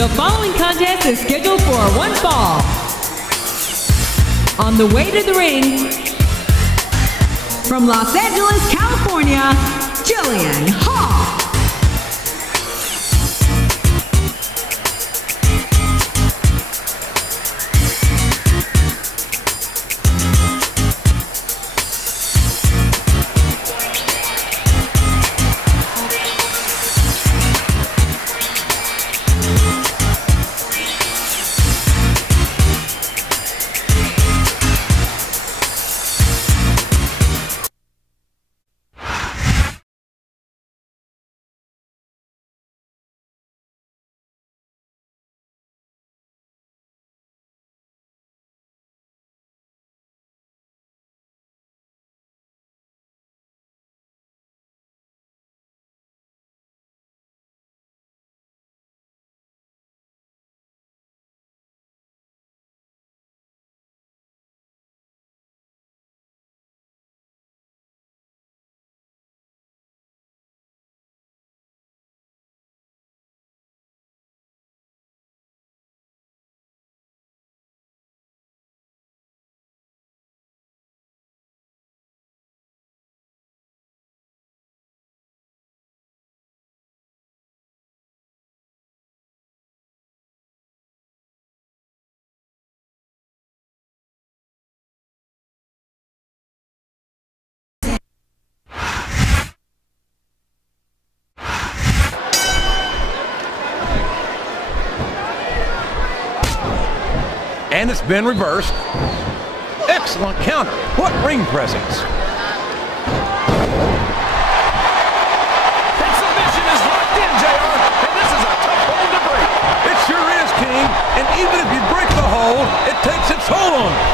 The following contest is scheduled for one fall. On the way to the ring, from Los Angeles, California, Jillian Hall. And it's been reversed. Excellent counter. What ring presence. That submission is locked in, JR, and this is a tough hold to break. It sure is, King. And even if you break the hold, it takes its toll on you.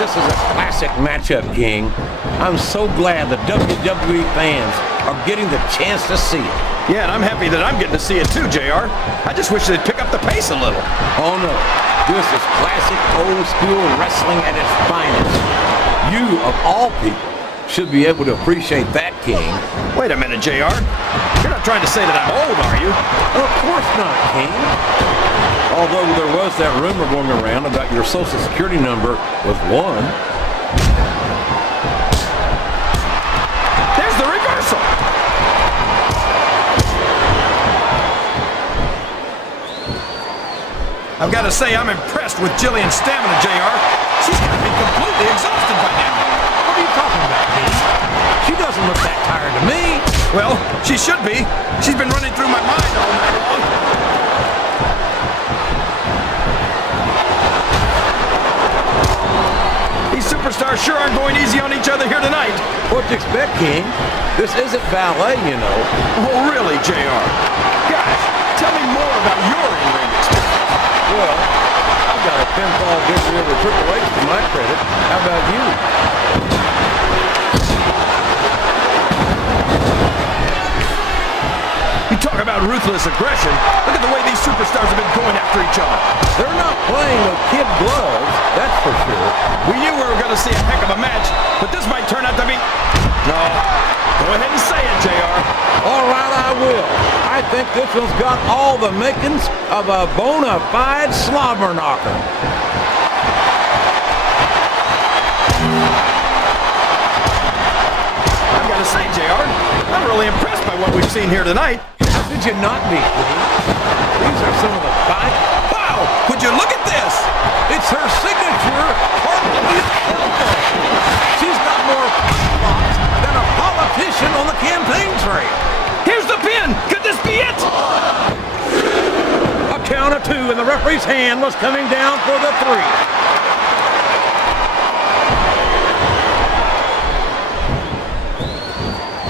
This is a classic matchup, King. I'm so glad the WWE fans are getting the chance to see it. Yeah, and I'm happy that I'm getting to see it too, JR. I just wish they'd pick up the pace a little. Oh no, this is classic old school wrestling at its finest. You, of all people, should be able to appreciate that, King. Wait a minute, JR. You're not trying to say that I'm old, are you? Of course not, King. Although there was that rumor going around about your social security number was 1. There's the reversal. I've got to say, I'm impressed with Jillian's stamina, JR. She's got to be completely exhausted by now. What are you talking about, King? She doesn't look that tired to me. Well, she should be. She's been running through my mind all night long. These superstars sure aren't going easy on each other here tonight. What do you expect, King? This isn't ballet, you know. Oh, really, JR? Gosh, tell me more about your in-ring experience. Well, I've got a pinfall victory over Triple H to my credit. How about you? You talk about ruthless aggression. Look at the way these superstars have been going after each other. They're not playing with kid gloves, that's for sure. We knew we were going to see a heck of a match, but this might turn out to be... No. Go ahead and say it, JR. All right, I will. I think this one's got all the makings of a bona fide slobber knocker. I've got to say, JR, I'm really impressed by what we've seen here tonight. How could you not be, King? These are some of the fight. Wow! Would you look at this? It's her signature Hartley's elbow. She's got more spots than a politician on the campaign trail. Here's the pin! Could this be it? A count of 2, and the referee's hand was coming down for the 3.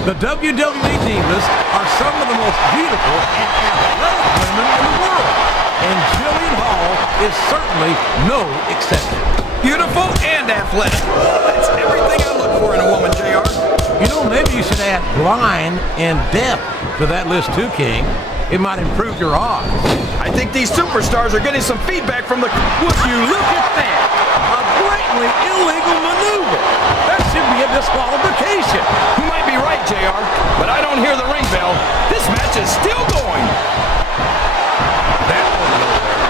The WWE Divas are some of the most beautiful and athletic women in the world, and Jillian Hall is certainly no exception. Beautiful and athletic. That's everything I look for in a woman, JR. You know, maybe you should add blind and deaf to that list too, King. It might improve your odds. I think these superstars are getting some feedback from the... Would you look at that? A blatantly illegal maneuver. That's should be a disqualification. You might be right, JR, but I don't hear the ring bell. This match is still going. That wasn't over there.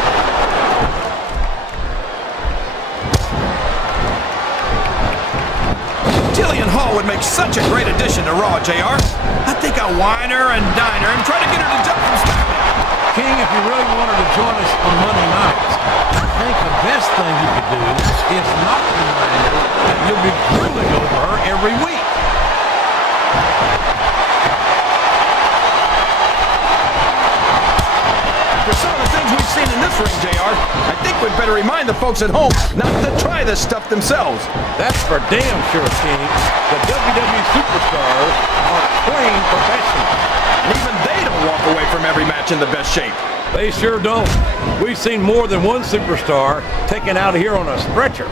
Jillian Hall would make such a great addition to Raw, JR. I think I'll wine her and dine her and try to get her to jump from SmackDown. King, if you really wanted to join us on Monday nights, I think the best thing you could do is not remind her that you'll be drooling over her every week. For some of the things we've seen in this ring, JR, I think we'd better remind the folks at home not to try this stuff themselves. That's for damn sure, King. The WWE superstars are trained professionals. And even they don't walk away from every match in the best shape. They sure don't. We've seen more than one superstar taken out of here on a stretcher.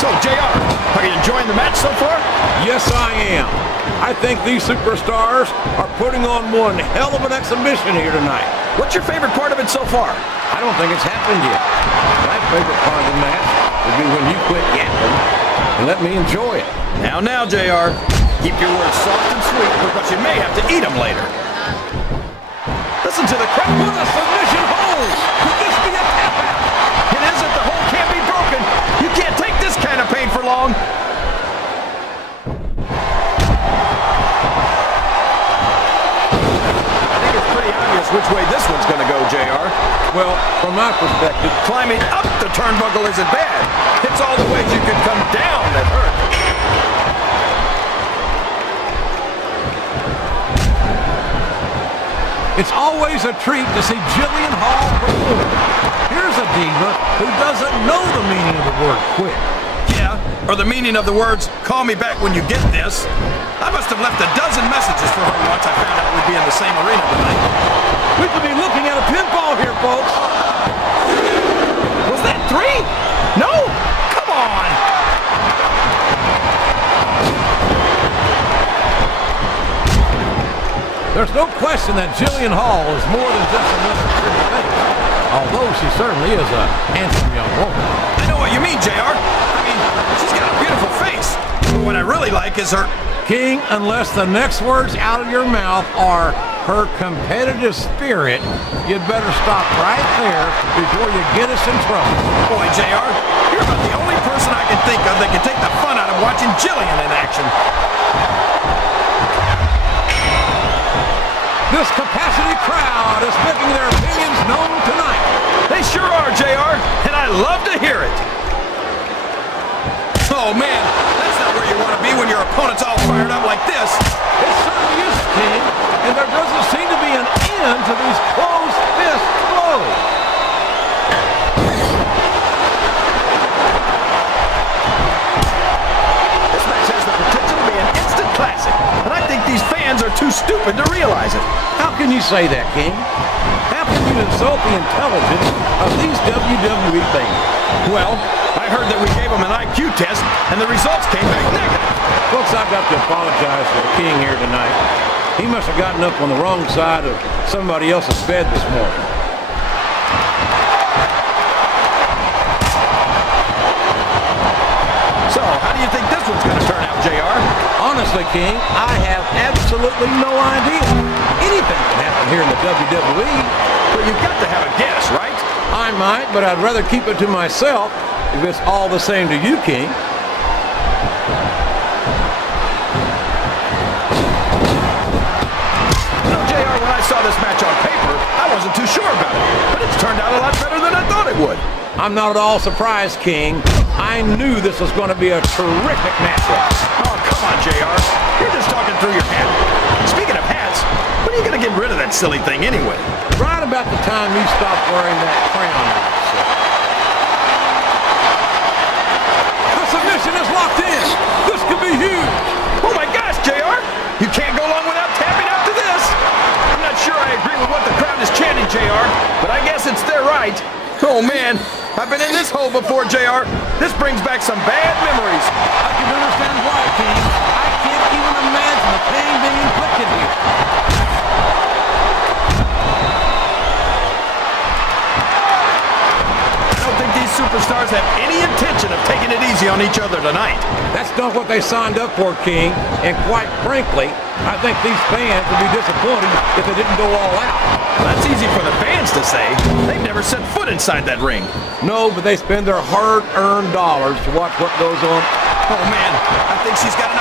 So, JR, are you enjoying the match so far? Yes, I am. I think these superstars are putting on one hell of an exhibition here tonight. What's your favorite part of it so far? I don't think it's happened yet. My favorite part of the match would be when you quit yapping and let me enjoy it. Now, JR. Keep your words soft and sweet because you may have to eat them later. Listen to the crowd. What a submission hold! Could this be a tap out? It isn't. The hold can't be broken. You can't take this kind of pain for long. I think it's pretty obvious which way this one's going to go, JR. Well, from my perspective, Climbing up the turnbuckle isn't bad. It's all the ways you can come down that hurt. it's always a treat to see Jillian Hall perform. Here's a diva who doesn't know the meaning of the word quit. Yeah, or the meaning of the words, call me back when you get this. I must have left a dozen messages for her once I found out we'd be in the same arena tonight. We could be looking at a pinfall here, folks. Was that 3? No? Come on! There's no question that Jillian Hall is more than just another pretty face. Although she certainly is a handsome young woman. I know what you mean, JR. I mean, she's got a beautiful face. But what I really like is her... King, unless the next words out of your mouth are her competitive spirit, you'd better stop right there before you get us in trouble. Boy, JR, you're about the only person I can think of that can take the fun out of watching Jillian in action. This capacity crowd is making their opinions known tonight. They sure are, JR, and I love to hear it. Oh, man, that's not where you want to be when your opponent's all fired up like this. It certainly is, King, and there doesn't seem to be an end to these closed fist blows. This match has the potential to be an instant classic, and I think these fans are too stupid to realize it. How can you say that, King? How can you insult the intelligence of these WWE fans? Well, I heard that we gave them an IQ test, and the results came back negative. Folks, I've got to apologize for the King here tonight. He must have gotten up on the wrong side of somebody else's bed this morning. So, how do you think this one's going to turn out, JR? Honestly, King, I have absolutely no idea. Anything can happen here in the WWE. But you've got to have a guess, right? I might, but I'd rather keep it to myself if it's all the same to you, King. Now, JR, when I saw this match on paper, I wasn't too sure about it. But it's turned out a lot better than I thought it would. I'm not at all surprised, King. I knew this was going to be a terrific matchup. Oh, come on, JR. You're just talking through your hat. Speaking of hats, when are you going to get rid of that silly thing anyway? Right about the time you stop wearing that crown. The submission is locked in. This could be huge. Oh my gosh, JR! You can't go long without tapping out to this. I'm not sure I agree with what the crowd is chanting, JR, but I guess it's their right. Oh man, I've been in this hole before, JR. This brings back some bad memories. I can understand why, King. I can't even imagine the pain being inflicted here. taking it easy on each other tonight. That's not what they signed up for, King. And quite frankly, I think these fans would be disappointed if they didn't go all out. That's easy for the fans to say. They've never set foot inside that ring. No, but they spend their hard-earned dollars to watch what goes on. Oh, man, I think she's got an